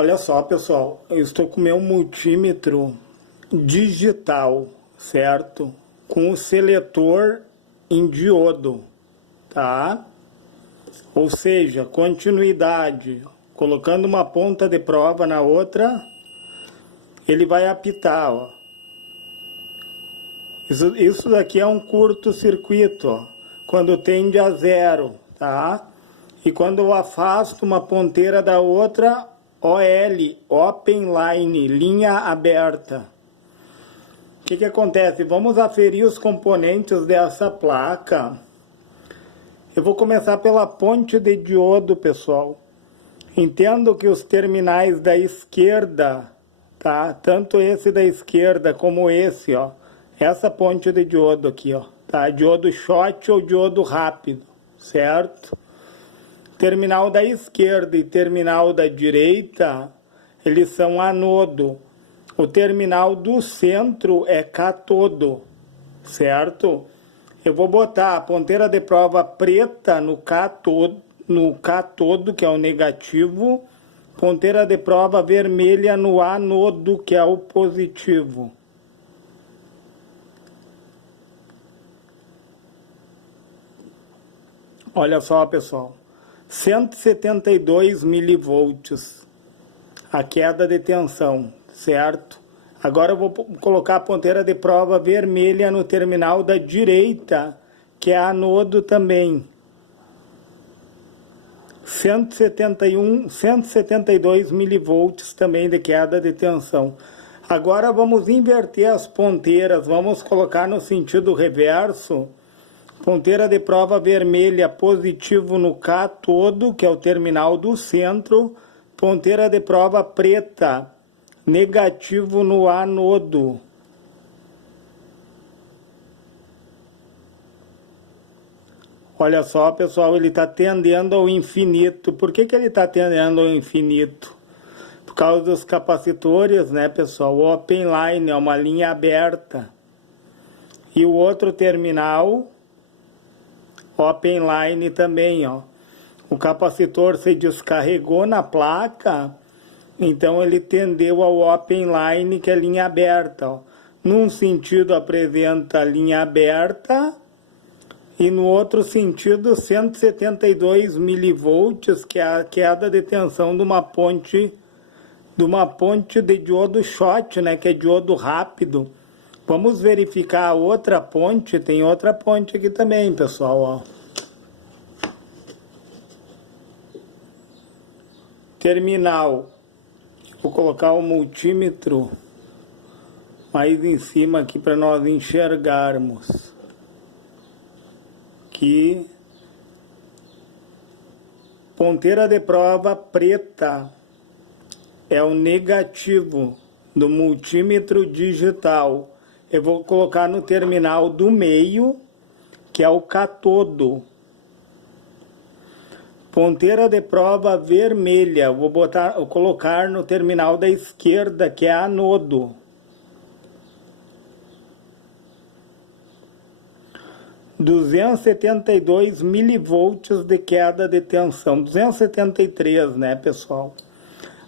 Olha só, pessoal, eu estou com o meu multímetro digital, certo? Com o seletor em diodo, tá? Ou seja, continuidade. Colocando uma ponta de prova na outra, ele vai apitar, ó. Isso daqui é um curto-circuito, ó, quando tende a zero, tá? E quando eu afasto uma ponteira da outra, OL, Open Line, linha aberta. O que acontece? Vamos aferir os componentes dessa placa. Eu vou começar pela ponte de diodo, pessoal. Entendo que os terminais da esquerda, tá? Tanto esse da esquerda como esse, ó. Essa ponte de diodo aqui, ó. Tá? Diodo short ou diodo rápido, certo? Terminal da esquerda e terminal da direita, eles são anodo. O terminal do centro é cátodo, certo? Eu vou botar a ponteira de prova preta no cátodo, que é o negativo, ponteira de prova vermelha no anodo, que é o positivo. Olha só, pessoal. 172 milivolts, a queda de tensão, certo? Agora eu vou colocar a ponteira de prova vermelha no terminal da direita, que é anodo também. 172 milivolts também de queda de tensão. Agora vamos inverter as ponteiras, vamos colocar no sentido reverso. Ponteira de prova vermelha positivo no cátodo, que é o terminal do centro. Ponteira de prova preta negativo no anodo. Olha só, pessoal, ele está tendendo ao infinito. Por que ele está tendendo ao infinito? Por causa dos capacitores, né, pessoal? O Open Line é uma linha aberta. E o outro terminal, Open Line também, ó. O capacitor se descarregou na placa, então ele tendeu ao Open Line, que é linha aberta, ó. Num sentido apresenta linha aberta e no outro sentido 172 milivolts, que é a queda de tensão de uma ponte de diodo short, né, que é diodo rápido. Vamos verificar a outra ponte, tem outra ponte aqui também, pessoal, ó. Terminal. Vou colocar o multímetro mais em cima aqui para nós enxergarmos. Aqui. Ponteira de prova preta é o negativo do multímetro digital. Eu vou colocar no terminal do meio, que é o cátodo. Ponteira de prova vermelha, vou colocar no terminal da esquerda, que é anodo. – 272 milivolts de queda de tensão. 273, né, pessoal?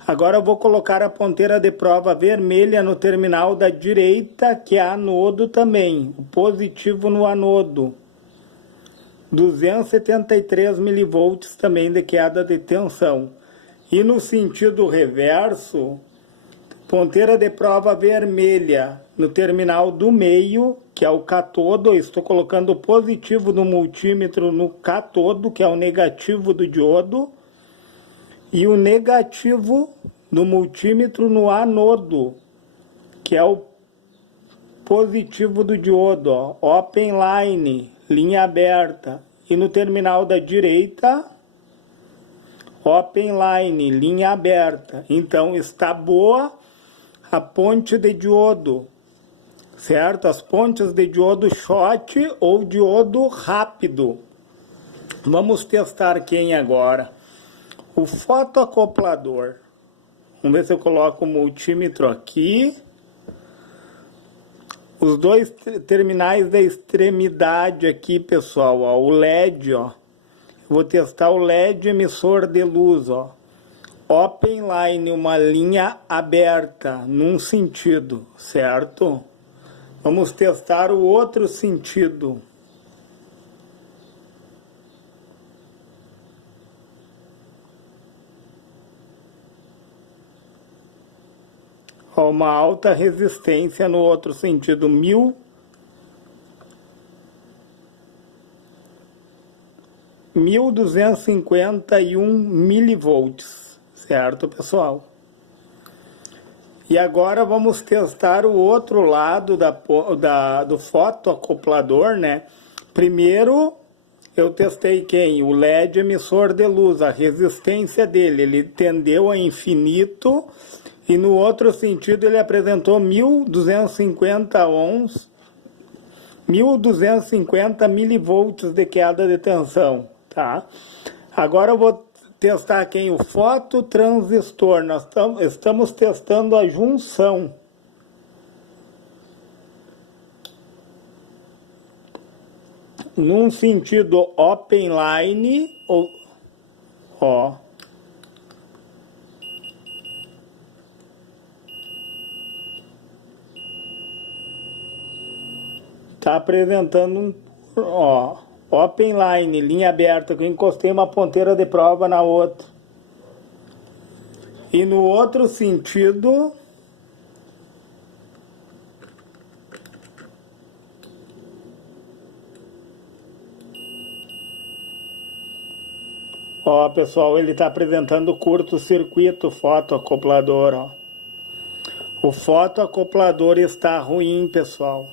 Agora eu vou colocar a ponteira de prova vermelha no terminal da direita, que é anodo também. O positivo no anodo. 273 milivolts também de queda de tensão. E no sentido reverso, ponteira de prova vermelha no terminal do meio, que é o cátodo. Eu estou colocando o positivo do multímetro no cátodo, que é o negativo do diodo. E o negativo do multímetro no anodo, que é o positivo do diodo, ó. Open Line, linha aberta. E no terminal da direita, Open Line, linha aberta. Então está boa a ponte de diodo, certo? As pontes de diodo short ou diodo rápido. Vamos testar quem agora? O fotoacoplador. Vamos ver se eu coloco o multímetro aqui. Os dois terminais da extremidade aqui, pessoal, ó, o LED, ó. Vou testar o LED emissor de luz, ó. open line, uma linha aberta, num sentido, certo? Vamos testar o outro sentido. Ó, uma alta resistência no outro sentido, 1251 milivolts, certo, pessoal? E agora vamos testar o outro lado do fotoacoplador, né? Primeiro, eu testei quem? O LED emissor de luz, a resistência dele. Ele tendeu a infinito e no outro sentido ele apresentou 1250 ohms, 1250 milivolts de queda de tensão, tá? Agora eu vou testar quem? O fototransistor. Nós estamos testando a junção. Num sentido open line, ó. Tá apresentando ó, open line, linha aberta, que eu encostei uma ponteira de prova na outra. E no outro sentido, ó, pessoal, ele está apresentando curto-circuito fotoacoplador, ó. O fotoacoplador está ruim, pessoal.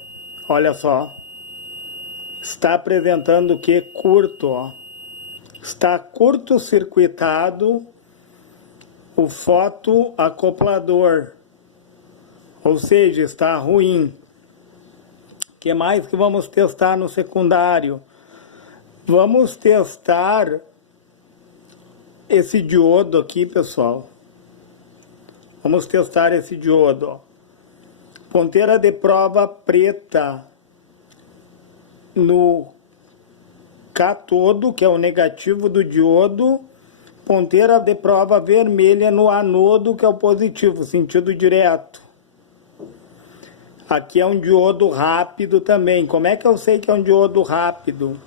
Olha só. Está apresentando o que? Curto, ó. Está curto-circuitado o fotoacoplador. Ou seja, está ruim. O que mais que vamos testar no secundário? Vamos testar esse diodo aqui, pessoal. Vamos testar esse diodo, ó. Ponteira de prova preta no catodo, que é o negativo do diodo. Ponteira de prova vermelha no anodo, que é o positivo, sentido direto. Aqui é um diodo rápido também. Como é que eu sei que é um diodo rápido?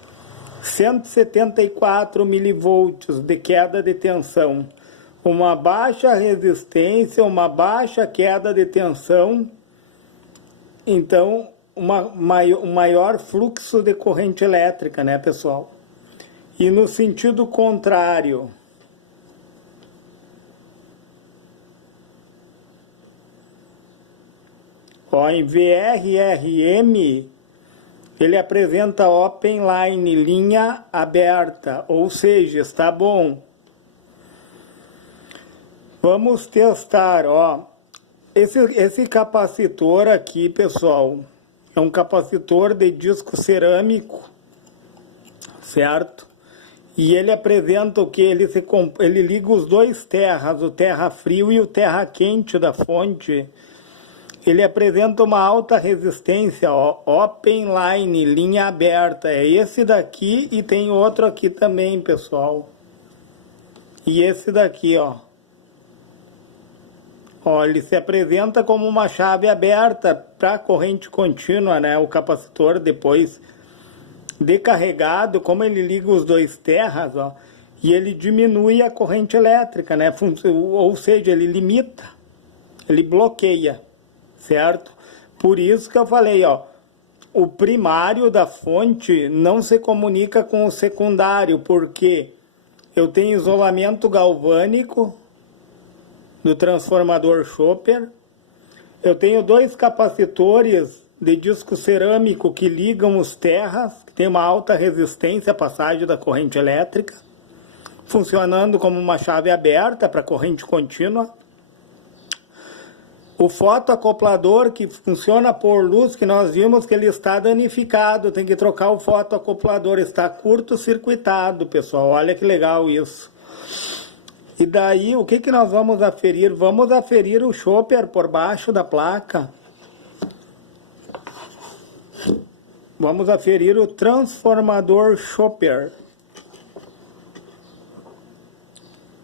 174 milivolts de queda de tensão. Uma baixa resistência, uma baixa queda de tensão. Então, um maior fluxo de corrente elétrica, né, pessoal? E no sentido contrário, ó, em VRRM, ele apresenta open line, linha aberta, ou seja, está bom. Vamos testar, ó. Esse capacitor aqui, pessoal, é um capacitor de disco cerâmico, certo? E ele apresenta o que? Ele liga os dois terras, o terra frio e o terra quente da fonte. Ele apresenta uma alta resistência, ó, open line, linha aberta. É esse daqui e tem outro aqui também, pessoal. E esse daqui, ó. Ó, ele se apresenta como uma chave aberta para corrente contínua, né? O capacitor depois decarregado, como ele liga os dois terras, ó, e ele diminui a corrente elétrica, né? Ou seja, ele limita, ele bloqueia, certo? Por isso que eu falei, ó, o primário da fonte não se comunica com o secundário, porque eu tenho isolamento galvânico do transformador Chopper. Eu tenho dois capacitores de disco cerâmico que ligam os terras, que tem uma alta resistência à passagem da corrente elétrica, funcionando como uma chave aberta para corrente contínua. O fotoacoplador, que funciona por luz, que nós vimos que ele está danificado, tem que trocar o fotoacoplador, está curto-circuitado, pessoal. Olha que legal isso. E daí, o que nós vamos aferir? Vamos aferir o Chopper por baixo da placa. Vamos aferir o transformador Chopper.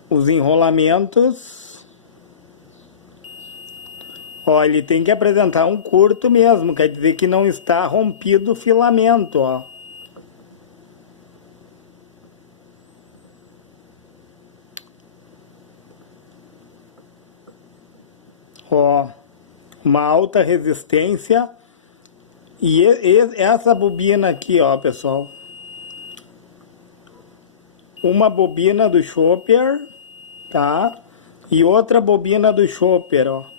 os enrolamentos. Ó, ele tem que apresentar um curto mesmo, quer dizer que não está rompido o filamento, ó. Ó, uma alta resistência. E essa bobina aqui, ó, pessoal. Uma bobina do chopper, tá? E outra bobina do chopper, ó.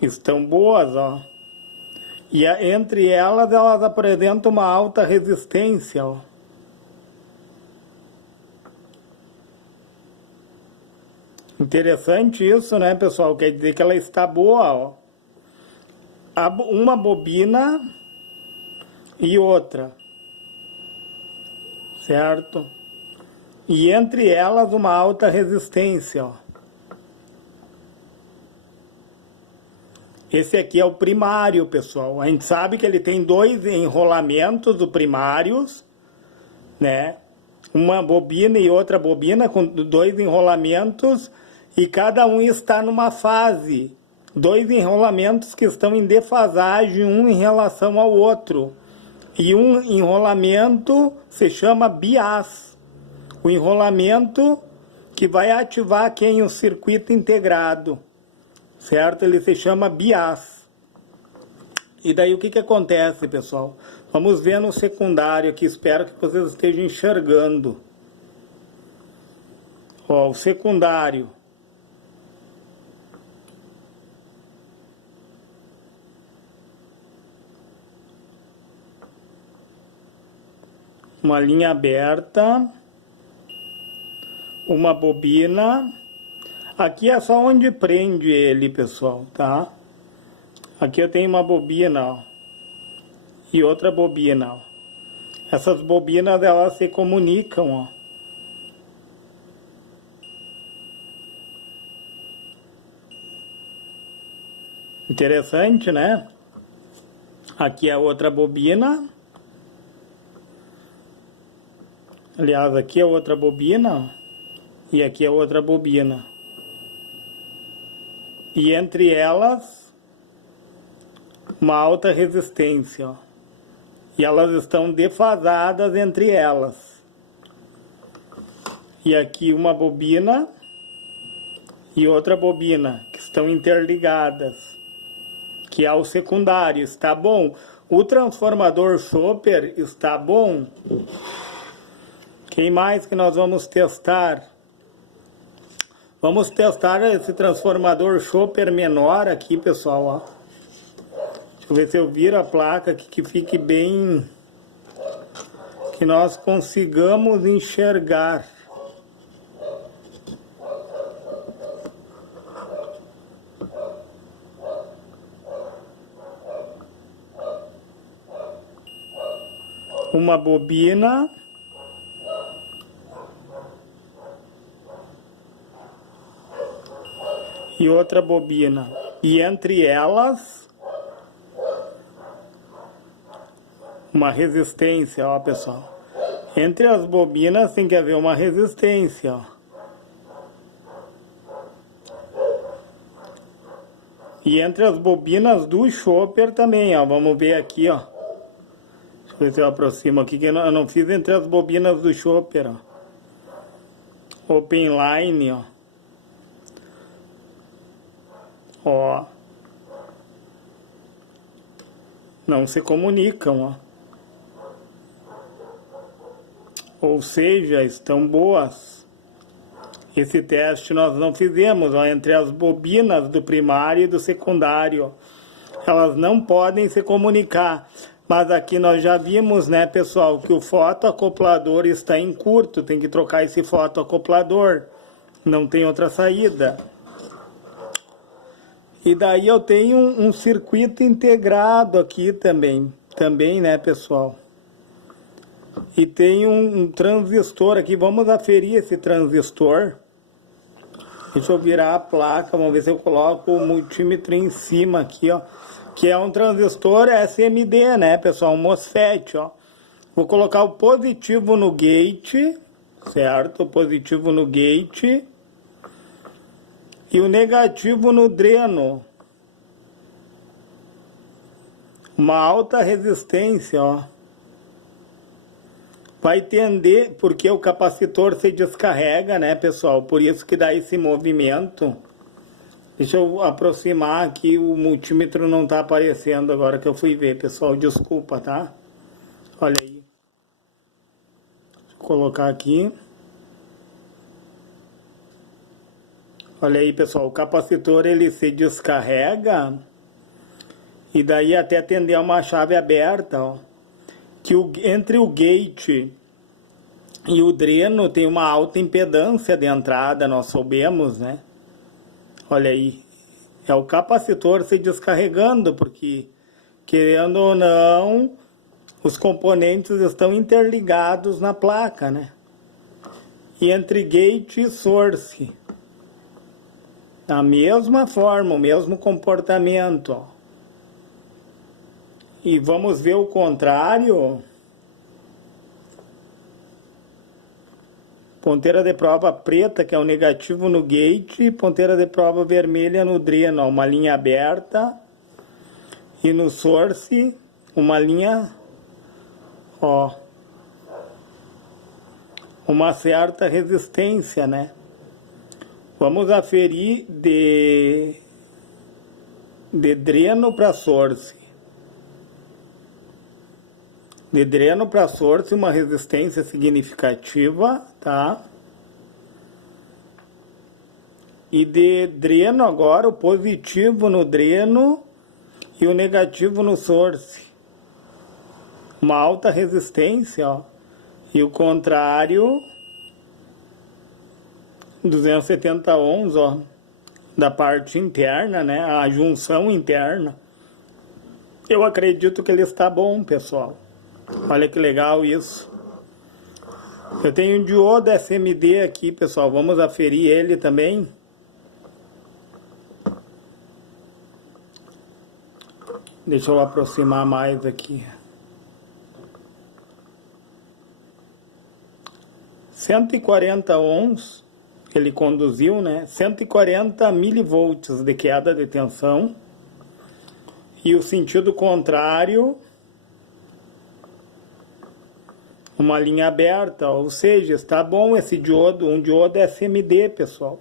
Estão boas, ó. E entre elas apresentam uma alta resistência, ó. Interessante isso, né, pessoal? Quer dizer que ela está boa, ó. Uma bobina e outra, certo? E entre elas uma alta resistência, ó. Esse aqui é o primário, pessoal. A gente sabe que ele tem 2 enrolamentos do primários, né? Uma bobina e outra bobina com 2 enrolamentos e cada um está numa fase. 2 enrolamentos que estão em defasagem, um em relação ao outro. E um enrolamento se chama bias. O enrolamento que vai ativar aqui em um circuito integrado. Certo? Ele se chama bias. E daí o que acontece, pessoal? Vamos ver no secundário aqui, espero que vocês estejam enxergando. Ó, o secundário. Uma linha aberta. Uma bobina. Aqui é só onde prende ele, pessoal, tá? Aqui eu tenho uma bobina, ó, e outra bobina, ó. Essas bobinas, elas se comunicam, ó. Interessante, né? Aqui é outra bobina. Aliás, aqui é outra bobina, ó, e aqui é outra bobina. E entre elas, uma alta resistência, ó. E elas estão defasadas entre elas. E aqui uma bobina e outra bobina, que estão interligadas. Que é o secundário, está bom? O transformador chopper está bom? Quem mais que nós vamos testar? Vamos testar esse transformador chopper menor aqui, pessoal, ó. Deixa eu ver se eu viro a placa aqui, que fique bem... que nós consigamos enxergar. Uma bobina... e outra bobina. E entre elas, uma resistência, ó, pessoal. Entre as bobinas tem que haver uma resistência, ó. E entre as bobinas do chopper também, ó. Vamos ver aqui, ó. Deixa eu ver se eu aproximo aqui, que eu não fiz entre as bobinas do chopper, ó. Open line, ó. Ó, não se comunicam, ó. Ou seja, estão boas. Esse teste nós não fizemos, ó, entre as bobinas do primário e do secundário. Elas não podem se comunicar. Mas aqui nós já vimos, né, pessoal, que o fotoacoplador está em curto. Tem que trocar esse fotoacoplador. Não tem outra saída. E daí eu tenho um circuito integrado aqui também, né, pessoal? E tem um transistor aqui, vamos aferir esse transistor. Deixa eu virar a placa, vamos ver se eu coloco o multímetro em cima aqui, ó. que é um transistor SMD, né, pessoal? Um MOSFET, ó. Vou colocar o positivo no gate, certo? O positivo no gate e o negativo no dreno. Uma alta resistência, ó. Vai tender, porque o capacitor se descarrega, né, pessoal? Por isso que dá esse movimento. Deixa eu aproximar aqui, o multímetro não tá aparecendo agora que eu fui ver, pessoal. Desculpa, tá? Olha aí. Deixa eu colocar aqui. Olha aí, pessoal. O capacitor, ele se descarrega. E daí até atender uma chave aberta, ó. Que entre o gate e o dreno tem uma alta impedância de entrada, nós soubemos, né? Olha aí, é o capacitor se descarregando, porque, querendo ou não, os componentes estão interligados na placa, né? E entre gate e source, da mesma forma, o mesmo comportamento, ó. E vamos ver o contrário. Ponteira de prova preta, que é o negativo no gate, ponteira de prova vermelha no dreno, uma linha aberta. E no source, uma linha, ó, uma certa resistência, né? Vamos aferir de dreno para source. De dreno para source, uma resistência significativa, tá? E de dreno agora, o positivo no dreno e o negativo no source. Uma alta resistência, ó. E o contrário, 270 ohms, ó, da parte interna, né? A junção interna. Eu acredito que ele está bom, pessoal. Olha que legal isso. Eu tenho um diodo SMD aqui, pessoal. Vamos aferir ele também. Deixa eu aproximar mais aqui. 140 ohms ele conduziu, né? 140 milivolts de queda de tensão. E o sentido contrário, uma linha aberta, ou seja, está bom esse diodo, um diodo SMD, pessoal.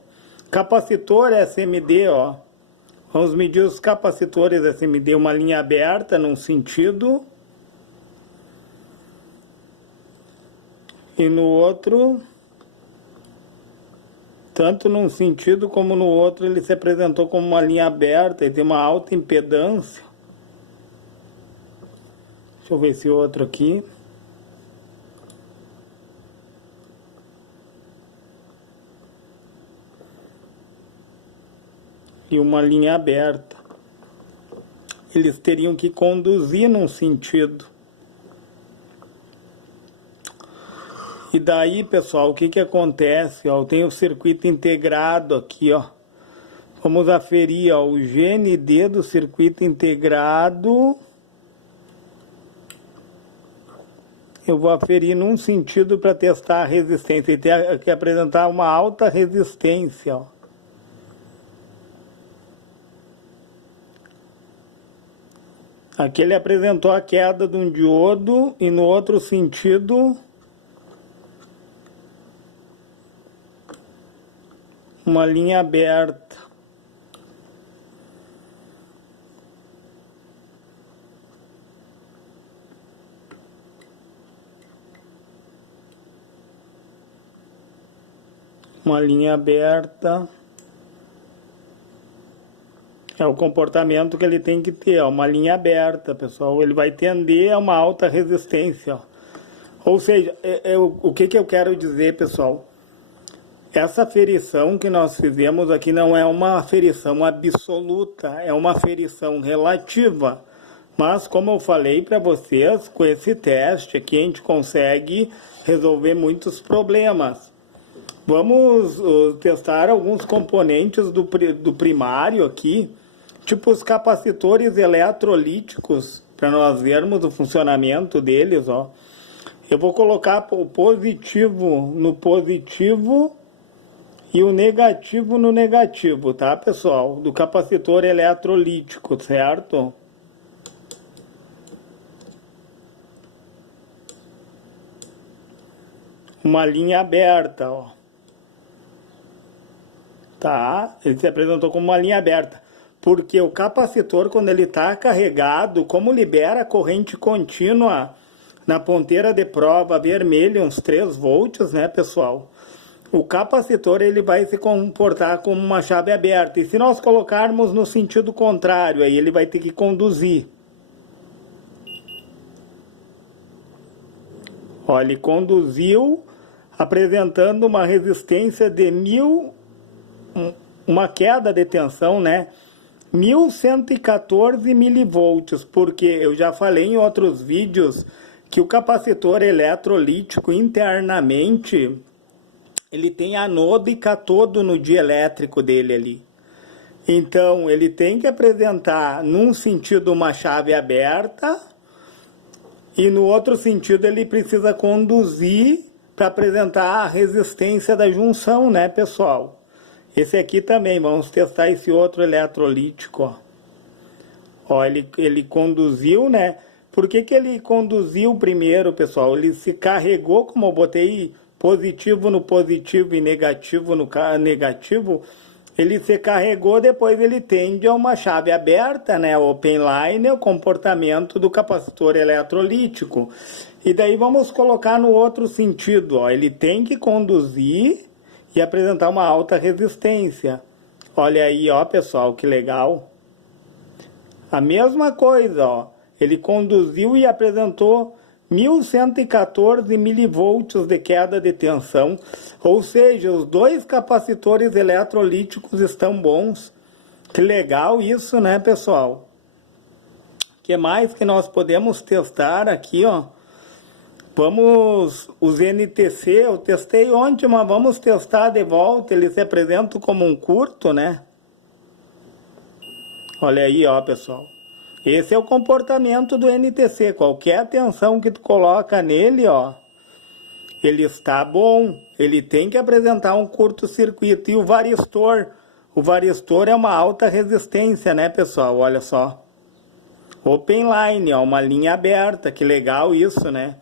Capacitor SMD, ó. Vamos medir os capacitores SMD, uma linha aberta num sentido e no outro, tanto num sentido como no outro, ele se apresentou como uma linha aberta e tem uma alta impedância. Deixa eu ver esse outro aqui. E uma linha aberta. Eles teriam que conduzir num sentido. E daí, pessoal, o que que acontece? Ó, eu tenho o circuito integrado aqui, ó. Vamos aferir, ó, o GND do circuito integrado. Eu vou aferir num sentido para testar a resistência. Ele tem que apresentar uma alta resistência, ó. Aqui ele apresentou a queda de um diodo e no outro sentido uma linha aberta. Uma linha aberta. É o comportamento que ele tem que ter, ó, uma linha aberta, pessoal. Ele vai tender a uma alta resistência, ó. Ou seja, o que que eu quero dizer, pessoal? Essa aferição que nós fizemos aqui não é uma aferição absoluta, é uma aferição relativa. Mas, como eu falei para vocês, com esse teste aqui a gente consegue resolver muitos problemas. Vamos testar alguns componentes do primário aqui, tipo os capacitores eletrolíticos, para nós vermos o funcionamento deles, ó. Eu vou colocar o positivo no positivo e o negativo no negativo, tá, pessoal? Do capacitor eletrolítico, certo? Uma linha aberta, ó. Tá? Ele se apresentou como uma linha aberta. Porque o capacitor, quando ele está carregado, como libera corrente contínua na ponteira de prova vermelha, uns 3 volts, né, pessoal? O capacitor ele vai se comportar como uma chave aberta. E se nós colocarmos no sentido contrário, aí ele vai ter que conduzir. Olha, ele conduziu apresentando uma resistência de uma queda de tensão, né? 1114 milivolts, porque eu já falei em outros vídeos que o capacitor eletrolítico internamente ele tem anodo e catodo no dielétrico dele ali. Então, ele tem que apresentar num sentido uma chave aberta e no outro sentido ele precisa conduzir para apresentar a resistência da junção, né, pessoal? Esse aqui também, vamos testar esse outro eletrolítico, ó. Ó, ele conduziu, né? Por que ele conduziu primeiro, pessoal? Ele se carregou, como eu botei positivo no positivo e negativo no negativo, ele se carregou, depois ele tende a uma chave aberta, né? Open line, o comportamento do capacitor eletrolítico. E daí vamos colocar no outro sentido, ó. Ele tem que conduzir e apresentar uma alta resistência. Olha aí, ó, pessoal, que legal. A mesma coisa, ó. Ele conduziu e apresentou 1114 milivolts de queda de tensão, ou seja, os dois capacitores eletrolíticos estão bons. Que legal isso, né, pessoal? O que mais que nós podemos testar aqui, ó? Vamos, os NTC, eu testei ontem, mas vamos testar de volta. Ele se apresenta como um curto, né? Olha aí, ó, pessoal. Esse é o comportamento do NTC. Qualquer tensão que tu coloca nele, ó, ele está bom. Ele tem que apresentar um curto-circuito. E o varistor? O varistor é uma alta resistência, né, pessoal? Olha só. Open line, ó, uma linha aberta. Que legal isso, né?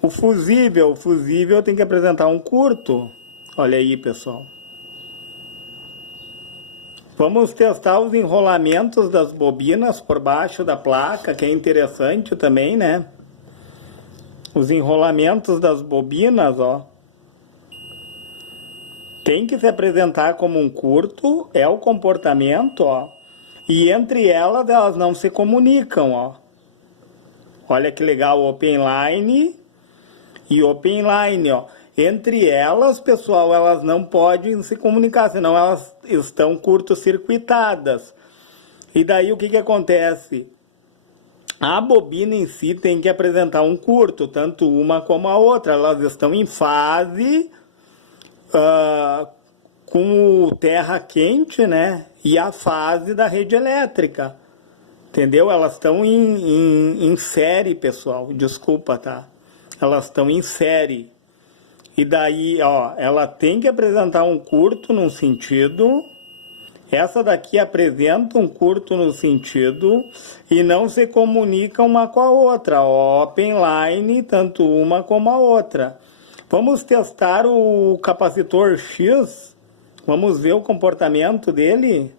O fusível tem que apresentar um curto. Olha aí, pessoal. Vamos testar os enrolamentos das bobinas por baixo da placa, que é interessante também, né? Os enrolamentos das bobinas, ó. Tem que se apresentar como um curto, é o comportamento, ó. E entre elas não se comunicam, ó. Olha que legal, open line e open line, ó. Entre elas, pessoal, elas não podem se comunicar, senão elas estão curto-circuitadas. E daí o que acontece? A bobina em si tem que apresentar um curto, tanto uma como a outra. Elas estão em fase com o terra quente, né? E a fase da rede elétrica. Entendeu? Elas estão em série, pessoal. Desculpa, tá? Elas estão em série. E daí, ó, ela tem que apresentar um curto num sentido. Essa daqui apresenta um curto no sentido e não se comunica uma com a outra. Open line, tanto uma como a outra. Vamos testar o capacitor X. Vamos ver o comportamento dele.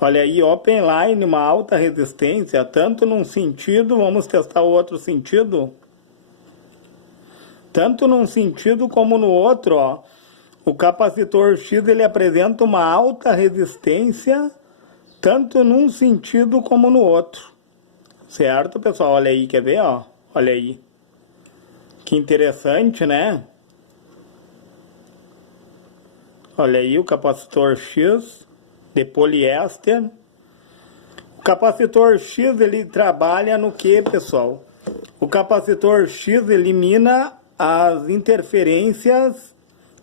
Olha aí, open line, uma alta resistência, tanto num sentido, vamos testar o outro sentido. Tanto num sentido como no outro, ó. O capacitor X ele apresenta uma alta resistência, tanto num sentido como no outro. Certo, pessoal? Olha aí, quer ver, ó? Olha aí. Que interessante, né? Olha aí o capacitor X de poliéster. O capacitor X ele trabalha no que, pessoal? O capacitor X elimina as interferências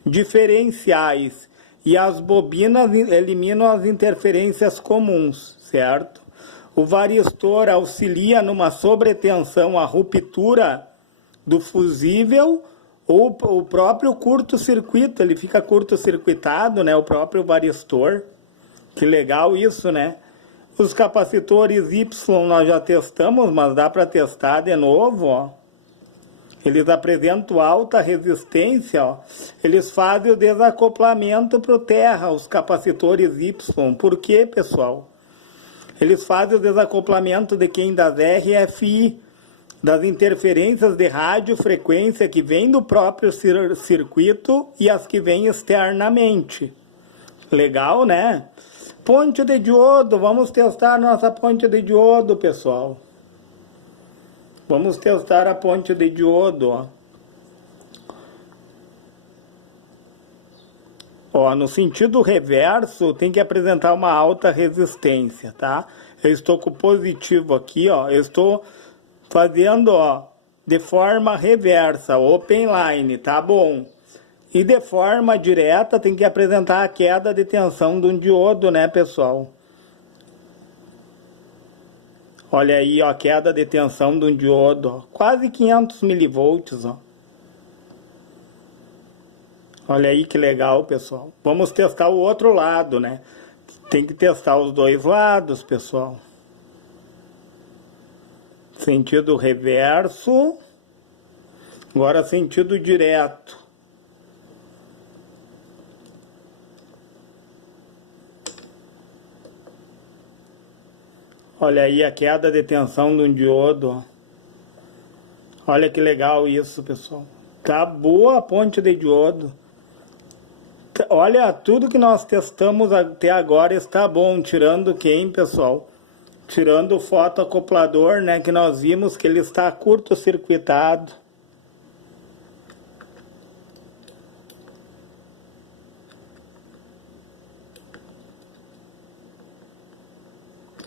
diferenciais e as bobinas eliminam as interferências comuns, certo? O varistor auxilia numa sobretensão a ruptura do fusível ou o próprio curto-circuito, ele fica curto-circuitado, né? O próprio varistor. Que legal isso, né? Os capacitores Y nós já testamos, mas dá para testar de novo, ó. Eles apresentam alta resistência, ó. Eles fazem o desacoplamento para o terra, os capacitores Y. Por quê, pessoal? Eles fazem o desacoplamento de quem das RFI, das interferências de radiofrequência que vêm do próprio circuito e as que vêm externamente. Legal, né? Ponte de diodo, vamos testar nossa ponte de diodo, pessoal. Vamos testar a ponte de diodo, ó. Ó, no sentido reverso, tem que apresentar uma alta resistência, tá? Eu estou com positivo aqui, ó. Eu estou fazendo, ó, de forma reversa, open line, tá bom? E de forma direta tem que apresentar a queda de tensão de um diodo, né, pessoal? Olha aí, ó, a queda de tensão de um diodo, ó, quase 500 milivolts, ó. Olha aí que legal, pessoal. Vamos testar o outro lado, né? Tem que testar os dois lados, pessoal. Sentido reverso. Agora sentido direto. Olha aí a queda de tensão de um diodo, ó. Olha que legal isso, pessoal. Tá boa a ponte de diodo. Olha, tudo que nós testamos até agora está bom, tirando quem, pessoal? Tirando o fotoacoplador, né, que nós vimos que ele está curto-circuitado.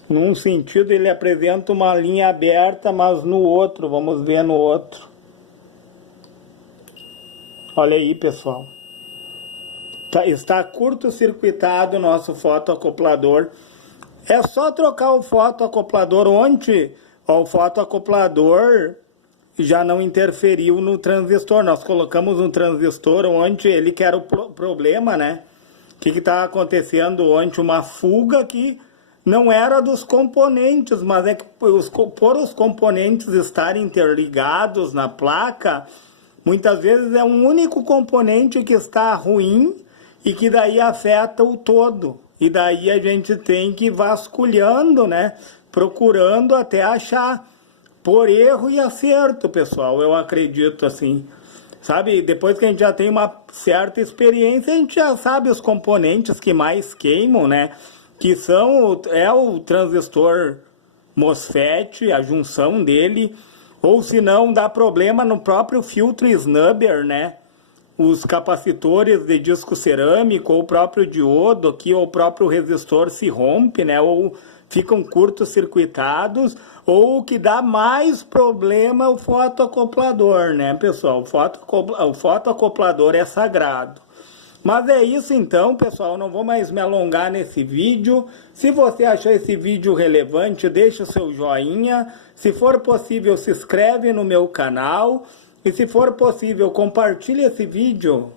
Num sentido ele apresenta uma linha aberta, mas no outro, vamos ver no outro. Olha aí, pessoal. Está curto-circuitado o nosso fotoacoplador. É só trocar o fotoacoplador onde ó, o fotoacoplador já não interferiu no transistor. Nós colocamos um transistor onde ele que era o problema, né? O que está acontecendo ontem? Uma fuga que não era dos componentes, mas é que por os componentes estarem interligados na placa, muitas vezes é um único componente que está ruim e que daí afeta o todo. E daí a gente tem que ir vasculhando, né? Procurando até achar por erro e acerto, pessoal. Eu acredito assim. Sabe, depois que a gente já tem uma certa experiência, a gente já sabe os componentes que mais queimam, né? Que são o transistor MOSFET, a junção dele, ou se não, dá problema no próprio filtro snubber, né? Os capacitores de disco cerâmico, ou o próprio diodo aqui, ou o próprio resistor se rompe, né? Ou ficam curto-circuitados, ou o que dá mais problema é o fotoacoplador, né, pessoal? O fotoacoplador é sagrado. Mas é isso então, pessoal, não vou mais me alongar nesse vídeo. Se você achou esse vídeo relevante, deixa o seu joinha. Se for possível, se inscreve no meu canal. E se for possível, compartilhe esse vídeo